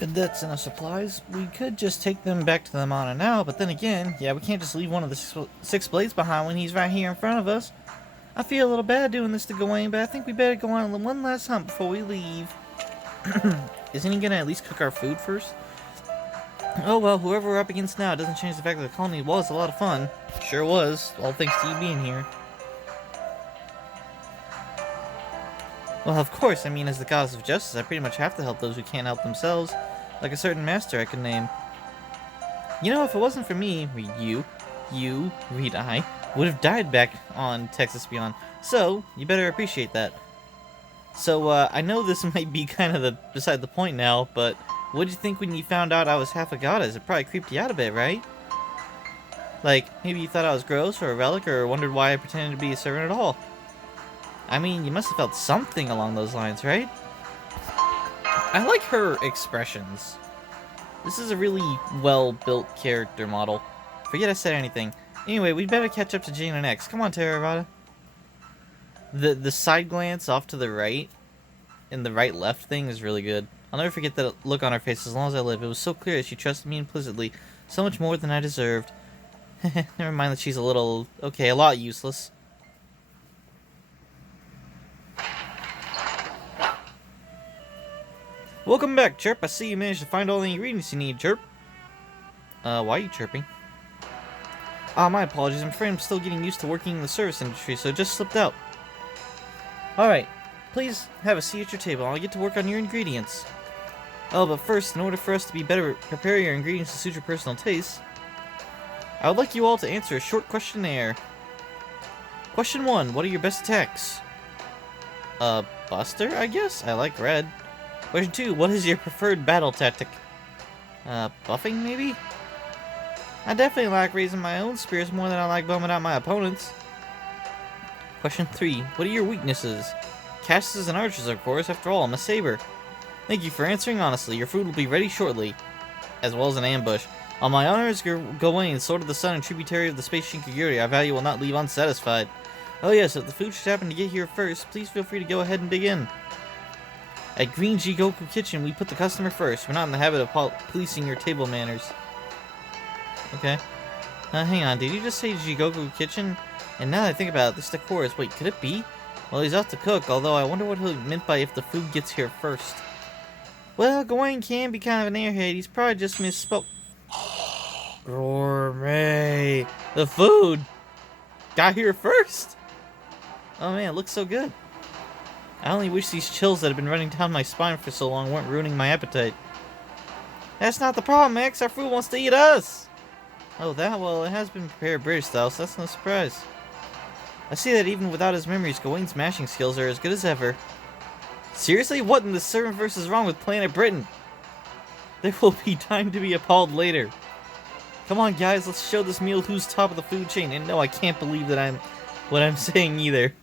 And that's enough supplies. We could just take them back to the Mana now, but then again, yeah, we can't just leave one of the six blades behind when he's right here in front of us. I feel a little bad doing this to Gawain, but I think we better go on one last hunt before we leave. Isn't he gonna at least cook our food first? Oh well, whoever we're up against now doesn't change the fact that the colony was a lot of fun. Sure was, all thanks to you being here. Well, of course, I mean, as the goddess of justice, I pretty much have to help those who can't help themselves, like a certain master I could name. You know, if it wasn't for me, read I, would have died back on Texas Beyond. So, you better appreciate that. So, I know this might be kind of beside the point now, but what did you think when you found out I was half a goddess? It probably creeped you out a bit, right? Like, maybe you thought I was gross or a relic, or wondered why I pretended to be a servant at all. I mean, you must have felt something along those lines, right? I like her expressions. This is a really well-built character model. Forget I said anything. Anyway, we'd better catch up to Jane and X. Come on, Theravada. The side glance off to the right and the right-left thing is really good. I'll never forget that look on her face as long as I live. It was so clear that she trusted me implicitly, so much more than I deserved. Never mind that she's a little... okay, a lot useless. Welcome back, Chirp. I see you managed to find all the ingredients you need, Chirp. Why are you chirping? Ah, my apologies. I'm afraid I'm still getting used to working in the service industry, so it just slipped out. Alright, please have a seat at your table. I'll get to work on your ingredients. Oh, but first, in order for us to be better prepare your ingredients to suit your personal tastes, I would like you all to answer a short questionnaire. Question 1. What are your best attacks? Buster, I guess? I like red. Question 2. What is your preferred battle tactic? Buffing, maybe? I definitely like raising my own spirits more than I like bumming out my opponents. Question 3. What are your weaknesses? Casters and archers, of course. After all, I'm a saber. Thank you for answering honestly. Your food will be ready shortly, as well as an ambush. On my honor as Gawain, Sword of the Sun and tributary of the Space Shinkaguri, our value will not leave unsatisfied. Oh yes, if the food should happen to get here first, please feel free to go ahead and dig in. At Green Jigoku Kitchen, we put the customer first. We're not in the habit of policing your table manners. Okay. Hang on, did you just say Jigoku Kitchen? And now that I think about it, this decor is... wait, could it be? Well, he's off to cook, although I wonder what he meant by if the food gets here first. Well, Gawain can be kind of an airhead. He's probably just misspoke. Gourmet. The food got here first. Oh man, it looks so good. I only wish these chills that have been running down my spine for so long weren't ruining my appetite. That's not the problem, Max. Our food wants to eat us. Oh, that? Well, it has been prepared British style, so that's no surprise. I see that even without his memories, Gawain's mashing skills are as good as ever. Seriously? What in the servant verse is wrong with Planet Britain? There will be time to be appalled later. Come on, guys, let's show this meal who's top of the food chain. And no, I can't believe that what I'm saying either.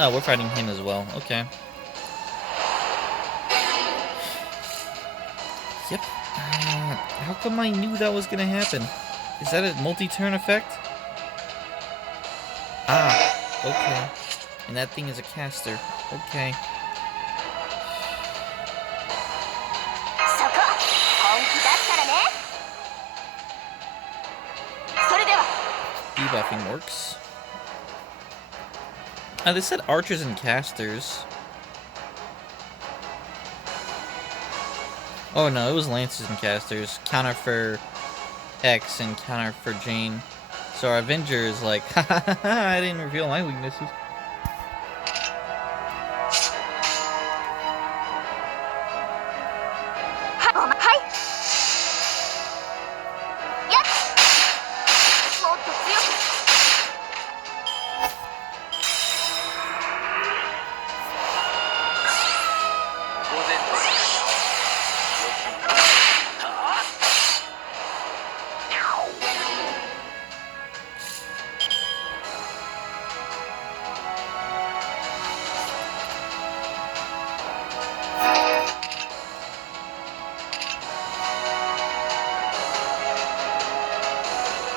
Oh, we're fighting him as well. Okay. Yep. How come I knew that was gonna happen? Is that a multi-turn effect? Ah, okay. And that thing is a caster. Okay. Debuffing works. They said archers and casters. Oh no, it was lancers and casters. Counter for X and counter for Jane. So our Avenger is like, I didn't reveal my weaknesses.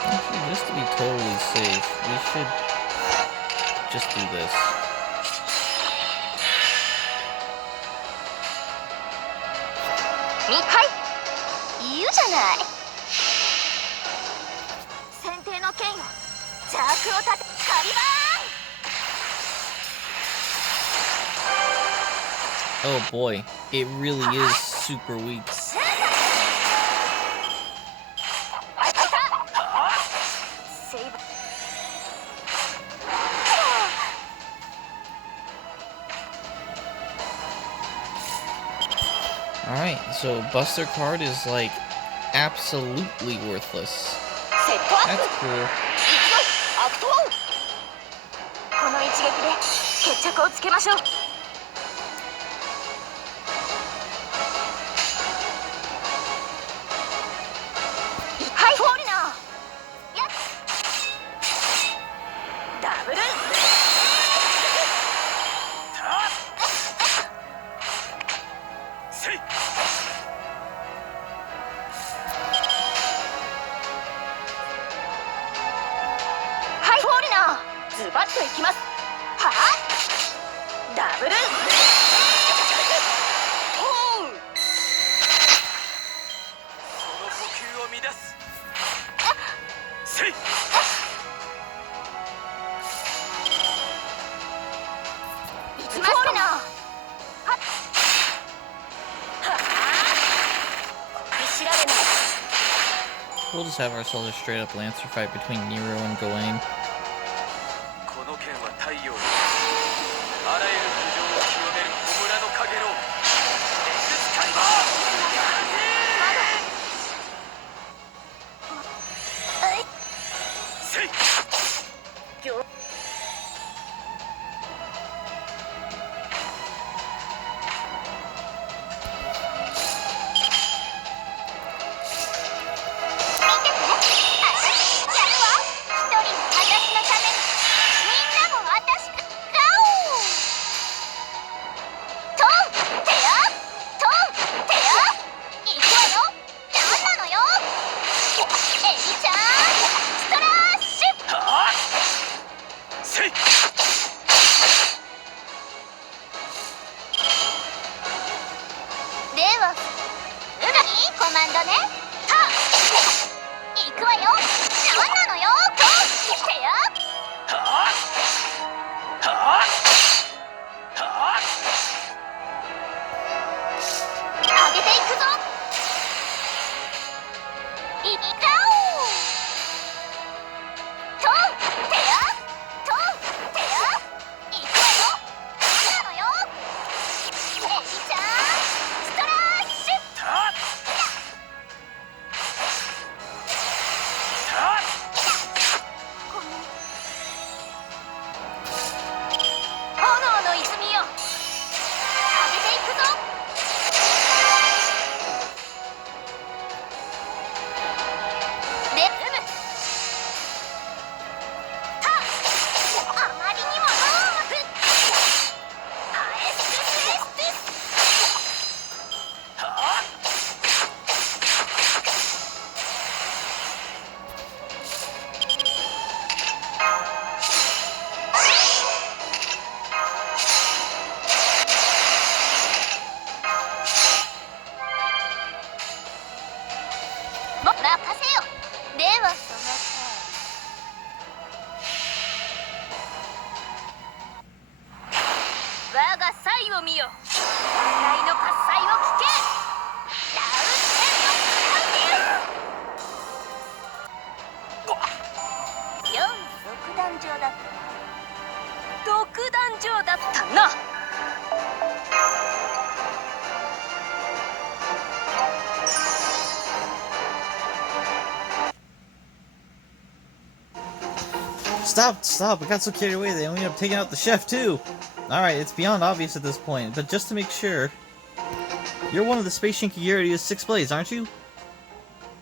Actually, just to be totally safe, we should just do this. Oh boy, it really is super weak. Alright, so Buster Card is like absolutely worthless. That's cool. We'll just have ourselves a straight up Lancer fight between Nero and Gawain. Stop, I got so carried away they ended up taking out the chef too! Alright, it's beyond obvious at this point, but just to make sure... You're one of the Space Shinkiguri's 6 Blades, aren't you?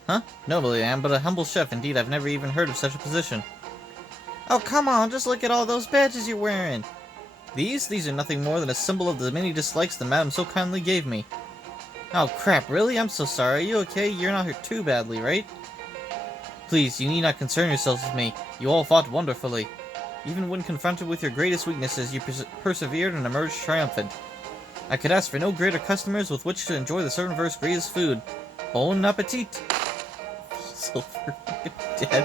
Huh? Nobly I am, but a humble chef indeed. I've never even heard of such a position. Oh, come on, just look at all those badges you're wearing! These are nothing more than a symbol of the many dislikes the madam so kindly gave me. Oh crap, really? I'm so sorry. Are you okay? You're not hurt too badly, right? Please, you need not concern yourselves with me. You all fought wonderfully. Even when confronted with your greatest weaknesses, you persevered and emerged triumphant. I could ask for no greater customers with which to enjoy the servant's greatest food. Bon appetit! Silver dead.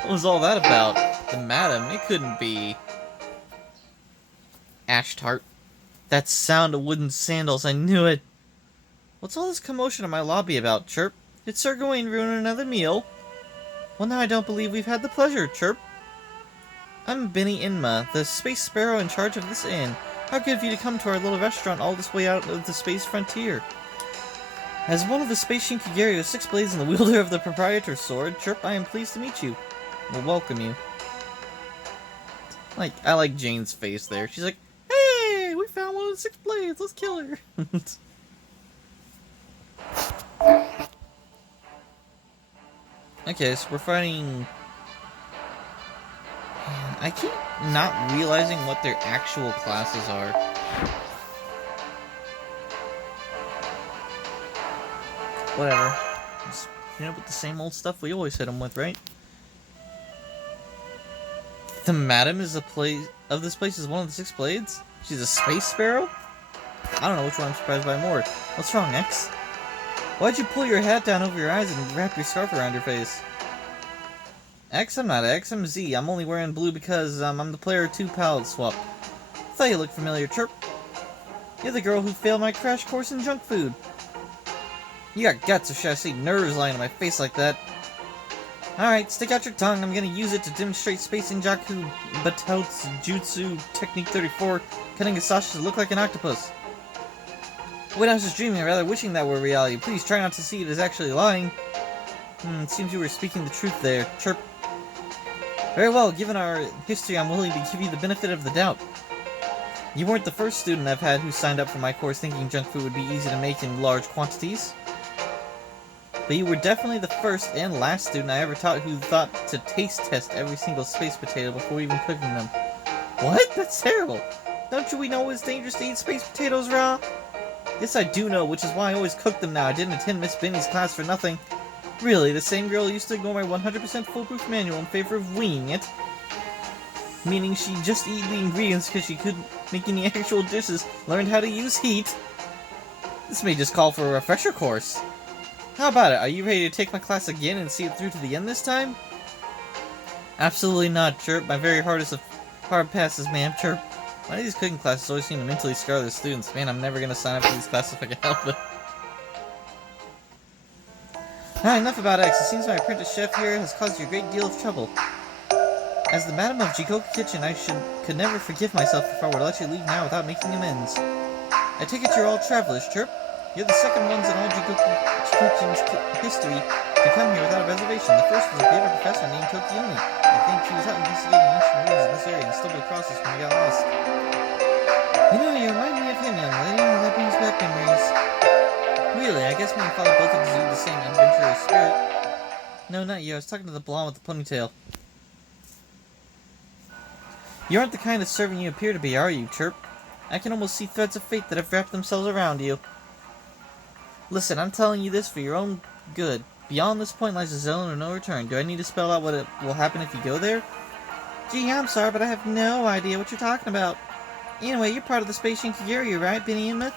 What was all that about? The madam, it couldn't be... Ash tart. That sound of wooden sandals, I knew it. What's all this commotion in my lobby about, Chirp? Did Sir Gawain ruin another meal? Well, now I don't believe we've had the pleasure, Chirp. I'm Benny Inma, the space sparrow in charge of this inn. How good of you to come to our little restaurant all this way out of the space frontier. As one of the space Shinkigiri with 6 blades and the wielder of the proprietor's sword, Chirp, I am pleased to meet you. We'll welcome you. I like Jane's face there. She's like, hey, we found one of the 6 blades, let's kill her. Okay, so we're fighting... I keep not realizing what their actual classes are. Whatever. Just hit up with the same old stuff we always hit them with, right? The madam is of this place is one of the 6 blades? She's a space sparrow? I don't know which one I'm surprised by more. What's wrong, X? Why'd you pull your hat down over your eyes and wrap your scarf around your face? X? I'm not X, I'm Z. I'm only wearing blue because I'm the player 2 palette swap. Thought you looked familiar, Chirp. You're the girl who failed my crash course in junk food. You got guts, or should I say nerves, lying on my face like that. Alright, stick out your tongue. I'm gonna use it to demonstrate Space Ninjaku Batout's Jutsu Technique 34, cutting a sausage to look like an octopus. When I was just dreaming, or rather wishing that were reality, please try not to see it as actually lying. It seems you were speaking the truth there, Chirp. Very well, given our history, I'm willing to give you the benefit of the doubt. You weren't the first student I've had who signed up for my course thinking junk food would be easy to make in large quantities. But you were definitely the first and last student I ever taught who thought to taste test every single space potato before even cooking them. What? That's terrible! Don't we know it's dangerous to eat space potatoes raw? Yes, I do know, which is why I always cook them now. I didn't attend Miss Benny's class for nothing. Really, the same girl used to ignore my 100% foolproof manual in favor of winging it. Meaning she just eat the ingredients because she couldn't make any actual dishes, learned how to use heat. This may just call for a refresher course. How about it? Are you ready to take my class again and see it through to the end this time? Absolutely not, Chirp. My very hardest of hard passes, ma'am, Chirp. Why do these cooking classes always seem to mentally scar their students? Man, I'm never gonna sign up for these classes if I can help it. Alright, enough about X. It seems my apprentice chef here has caused you a great deal of trouble. As the madam of Jigoku Kitchen, I could never forgive myself if I were to let you leave now without making amends. I take it you're all travelers, Chirp. You're the second ones in all Jigoku Kitchen's history to come here without a reservation. The first was a theater professor named Tokiyoni. I think he was out investigating ancient ruins in this area and stumbled across us when we got lost. You know, you remind me of him, young lady. That brings back memories. Really, I guess me and Father both exude the same adventurous spirit. No, not you. I was talking to the blonde with the ponytail. You aren't the kind of servant you appear to be, are you, Chirp? I can almost see threads of fate that have wrapped themselves around you. Listen, I'm telling you this for your own good. Beyond this point lies a zone of no return. Do I need to spell out what will happen if you go there? Gee, I'm sorry, but I have no idea what you're talking about. Anyway, you're part of the Space Shinkigiri, right, Benny Inma?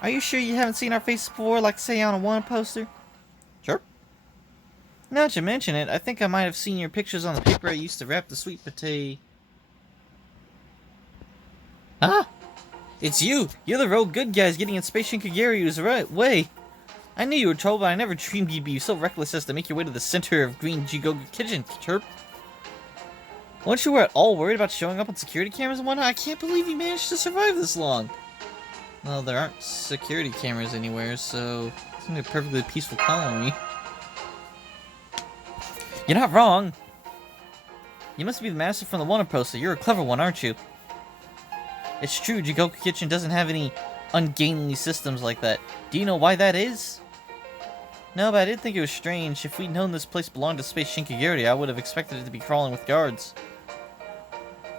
Are you sure you haven't seen our faces before, like say on a wanted poster? Sure. Now that you mention it, I think I might have seen your pictures on the paper I used to wrap the sweet potato. Ah! It's you! You're the real good guys getting in Space Shinkigiri's right way! I knew you were trouble, but I never dreamed you'd be so reckless as to make your way to the center of Green Jigoku Kitchen, Chirp. Weren't you at all worried about showing up on security cameras and whatnot? I can't believe you managed to survive this long! Well, there aren't security cameras anywhere, so it's gonna be a perfectly peaceful colony. You're not wrong! You must be the master from the wanted poster. You're a clever one, aren't you? It's true, Jigoku Kitchen doesn't have any ungainly systems like that. Do you know why that is? No, but I did think it was strange. If we'd known this place belonged to Space Shinkigiri, I would have expected it to be crawling with guards.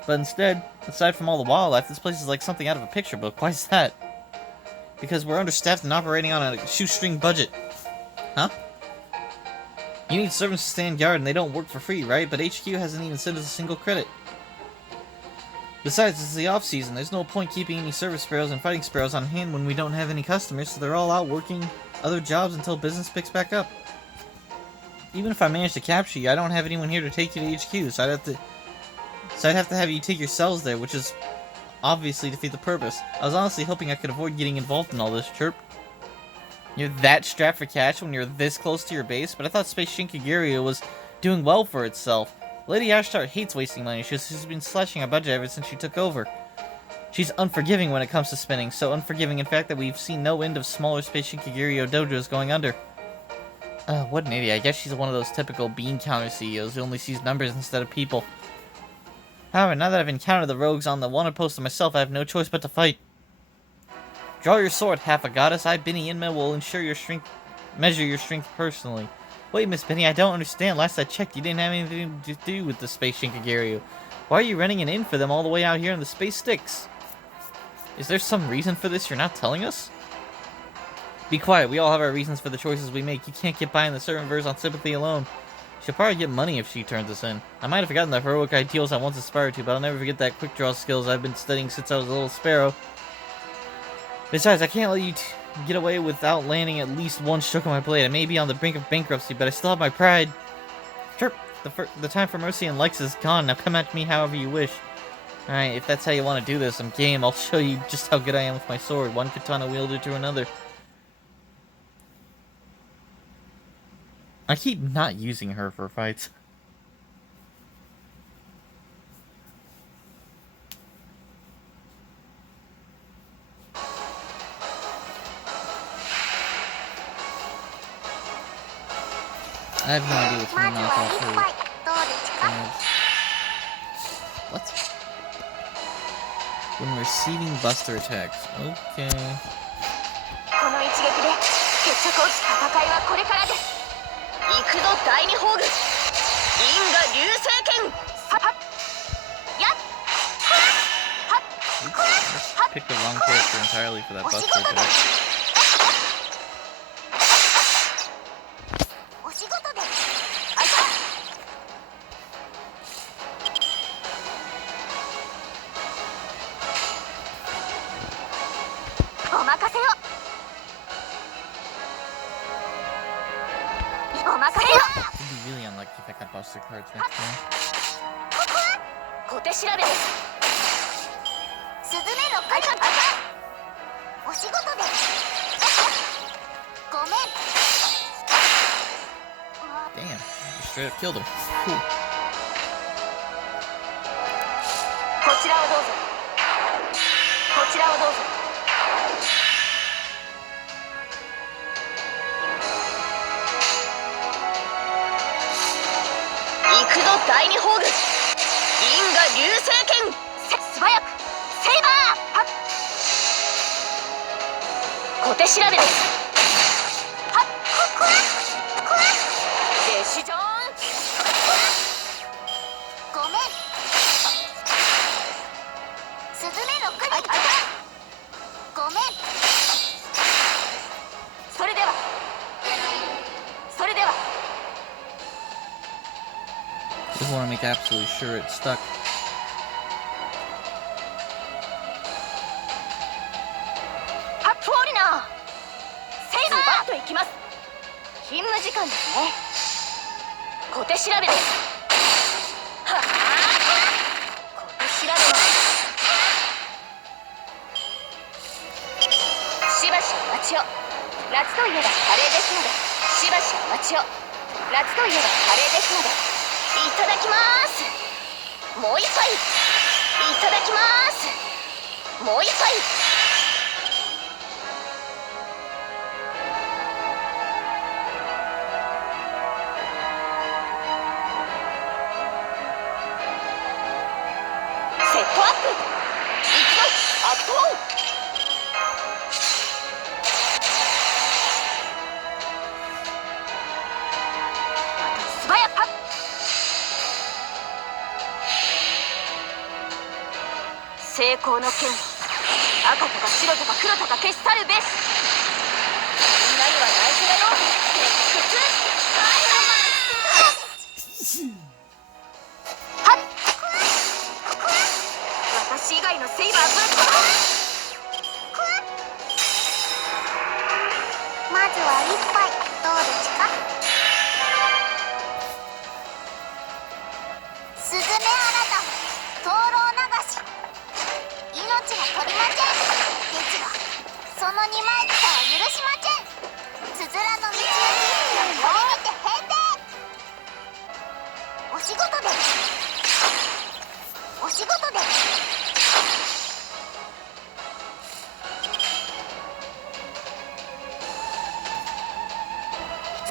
But instead, aside from all the wildlife, this place is like something out of a picture book. Why is that? Because we're understaffed and operating on a shoestring budget. Huh? You need servants to stand guard and they don't work for free, right? But HQ hasn't even sent us a single credit. Besides, it's the off-season. There's no point keeping any service sparrows and fighting sparrows on hand when we don't have any customers, so they're all out working other jobs until business picks back up. Even if I manage to capture you, I don't have anyone here to take you to HQ, so I'd have to have you take yourselves there, which is obviously defeat the purpose. I was honestly hoping I could avoid getting involved in all this, Chirp. You're that strapped for cash when you're this close to your base, but I thought Space Shinkageria was doing well for itself. Lady Ashtar hates wasting money. She's been slashing our budget ever since she took over. She's unforgiving when it comes to spending, so unforgiving in fact that we've seen no end of smaller Space Shinkageria dojos going under. What an idiot. I guess she's one of those typical bean counter CEOs who only sees numbers instead of people. However, now that I've encountered the rogues on the wanted poster myself, I have no choice but to fight. Draw your sword, half a goddess. I, Benny Inma, will measure your strength personally. Wait, Miss Benny, I don't understand. Last I checked, you didn't have anything to do with the Space Shinkagerio. Why are you running an inn for them all the way out here in the Space Sticks? Is there some reason for this you're not telling us? Be quiet, we all have our reasons for the choices we make. You can't get by in the servant verse on sympathy alone. She'll probably get money if she turns us in. I might have forgotten the heroic ideals I once aspired to, but I'll never forget that quick draw skills I've been studying since I was a little sparrow. Besides, I can't let you get away without landing at least one stroke on my blade. I may be on the brink of bankruptcy, but I still have my pride. Chirp, the time for mercy and likes is gone. Now come at me however you wish. Alright, if that's how you want to do this, I'm game. I'll show you just how good I am with my sword. One katana wielder to another. I keep not using her for fights. I have no idea what's going on with her. What? When receiving buster attacks. Okay. Oops, picked the wrong character entirely for that buster attack. It'd be really unlucky if I got buster cards next time. Damn, just straight up killed him. Cool. Just want to make absolutely sure it's stuck. 私以外のセイバーぶっ飛ばまずは一杯どうですか。スズメあなた灯籠流し命が取りませんですが、その二枚舌は許しません。つづらの道行きこれにて閉廷。お仕事ですお仕事です。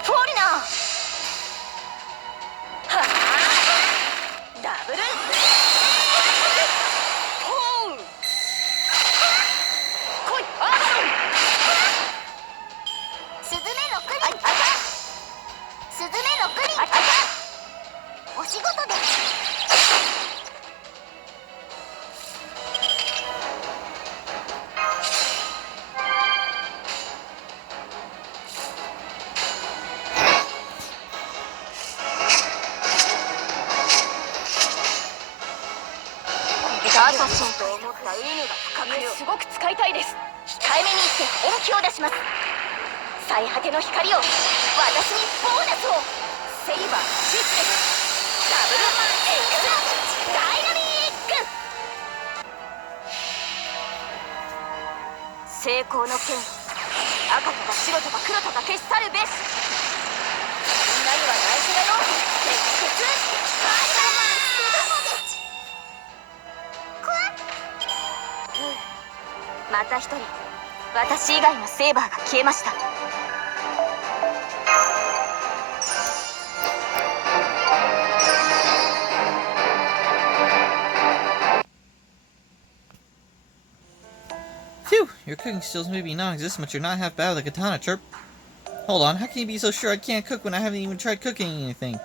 フォーリナーはあダブルホー来いアースズメ6人スズメ6人お仕事です。ダーサシンと思った意味が深くすごく使いたいです。控えめに言って本気を出します。最果ての光を私にボーナスをセイバーシステムダブルエクスダイナミック成功の剣赤とか白とか黒とか消し去るべし。みんなには内緒だよ。鉄血バイバーまた一人私以外のセーバーが消えました。Phew! Your cooking skills may be non-existent, but you're not half bad with a katana, Chirp. Hold on, how can you be so sure I can't cook when I haven't even tried cooking anything?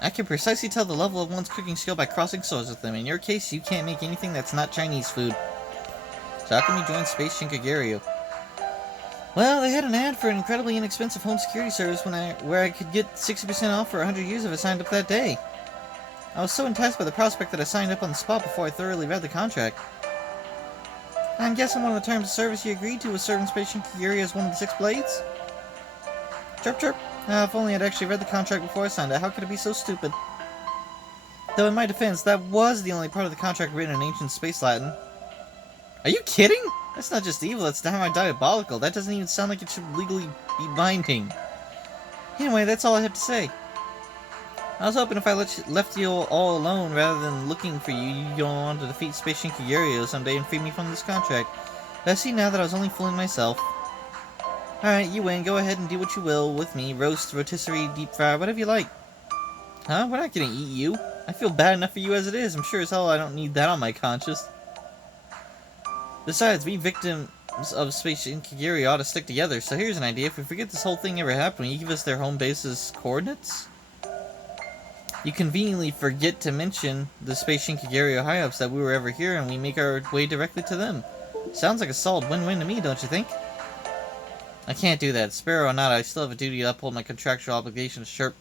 I can precisely tell the level of one's cooking skill by crossing swords with them. In your case, you can't make anything that's not Chinese food. So how come you joined Space Shinkagerio? Well, they had an ad for an incredibly inexpensive home security service where I could get 60% off for 100 years if I signed up that day. I was so enticed by the prospect that I signed up on the spot before I thoroughly read the contract. I'm guessing one of the terms of service you agreed to was serving Space Shinkagerio as one of the 6 blades? Chirp chirp. If only I'd actually read the contract before I signed it, how could it be so stupid? Though in my defense, that was the only part of the contract written in ancient space Latin. Are you kidding? That's not just evil, that's downright diabolical. That doesn't even sound like it should legally be binding. Anyway, that's all I have to say. I was hoping if I left you all alone rather than looking for you, you'd go on to defeat Space Shinkagerio someday and free me from this contract. But I see now that I was only fooling myself. Alright, you win. Go ahead and do what you will with me. Roast, rotisserie, deep fry, whatever you like. Huh? We're not gonna eat you. I feel bad enough for you as it is. I'm sure as hell I don't need that on my conscience. Besides, we victims of Space Shinkagerio ought to stick together, so here's an idea. If we forget this whole thing ever happened, will you give us their home base's coordinates? You conveniently forget to mention the Space Shinkagerio high-ups that we were ever here, and we make our way directly to them. Sounds like a solid win-win to me, don't you think? I can't do that. Sparrow or not, I still have a duty to uphold my contractual obligations, Chirp.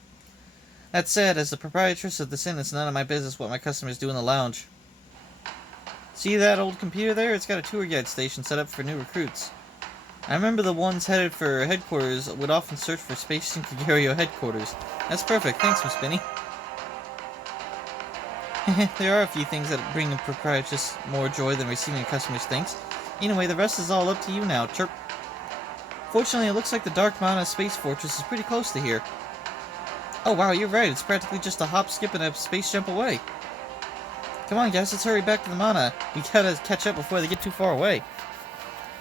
That said, as the proprietress of this inn, it's none of my business what my customers do in the lounge. See that old computer there? It's got a tour guide station set up for new recruits. I remember the ones headed for headquarters would often search for Space Shinkagerio headquarters. That's perfect. Thanks, Miss Benny. There are a few things that bring a proprietress more joy than receiving a customer's thanks. Anyway, the rest is all up to you now, Chirp. Fortunately, it looks like the Dark Mana Space Fortress is pretty close to here. Oh wow, you're right. It's practically just a hop, skip, and a space jump away. Come on, guys, let's hurry back to the Mana. We gotta catch up before they get too far away.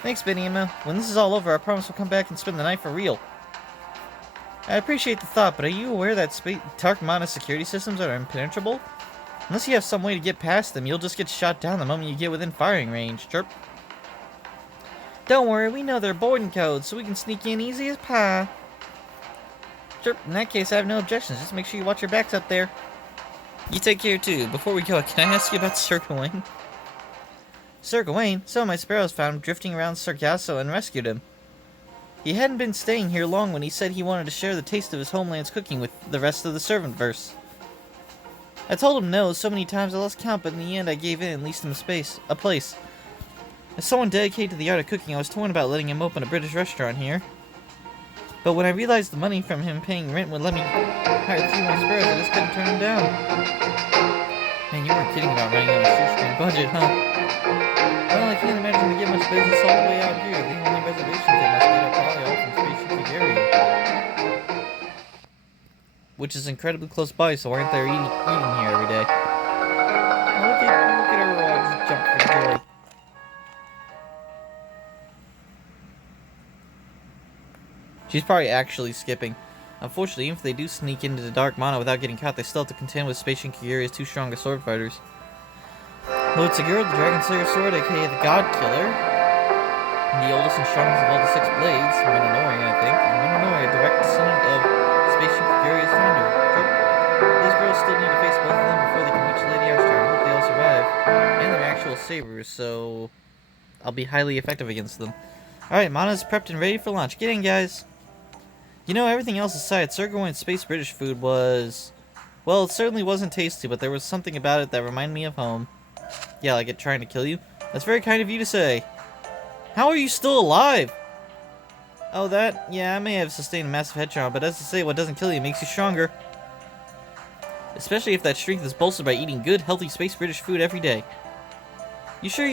Thanks, Benima. When this is all over, I promise we'll come back and spend the night for real. I appreciate the thought, but are you aware that Dark Mana security systems are impenetrable? Unless you have some way to get past them, you'll just get shot down the moment you get within firing range, Chirp. Don't worry, we know their boarding codes, so we can sneak in easy as pie. Chirp, in that case, I have no objections. Just make sure you watch your backs up there. You take care, too. Before we go, can I ask you about Sir Gawain? Sir Gawain? Some of my sparrows found him drifting around Sargasso and rescued him. He hadn't been staying here long when he said he wanted to share the taste of his homeland's cooking with the rest of the servant-verse. I told him no so many times I lost count, but in the end I gave in and leased him a place. As someone dedicated to the art of cooking, I was torn about letting him open a British restaurant here. But when I realized the money from him paying rent would let me hire 3 more sparrows, I just couldn't turn him down. Man, you weren't kidding about running on a shoestring budget, huh? Well, I can't imagine we get much business all the way out here. The only reservations they must get are probably all from Spaceship area. Which is incredibly close by, so aren't they eating here every day? Oh, look at her just jump for joy. She's probably actually skipping. Unfortunately, even if they do sneak into the Dark Mana without getting caught, they still have to contend with Space Shinkaguri's 2 strongest sword fighters. Lord Segura, the Dragon Slayer Sword, aka the God Killer, the oldest and strongest of all the 6 blades, Mononori, I think, and Mononori, a direct descendant of Space Shinkaguri's founder. These girls still need to face both of them before they can reach Lady Ashtar. I hope they all survive. And they're actual sabers, so I'll be highly effective against them. Alright, Mana's prepped and ready for launch. Get in, guys! You know, everything else aside, Sirgoin's Space British food was... Well, it certainly wasn't tasty, but there was something about it that reminded me of home. Yeah, like it trying to kill you? That's very kind of you to say. How are you still alive? Oh, that? Yeah, I may have sustained a massive head trauma, but as to say, what doesn't kill you makes you stronger. Especially if that strength is bolstered by eating good, healthy Space British food every day. You sure you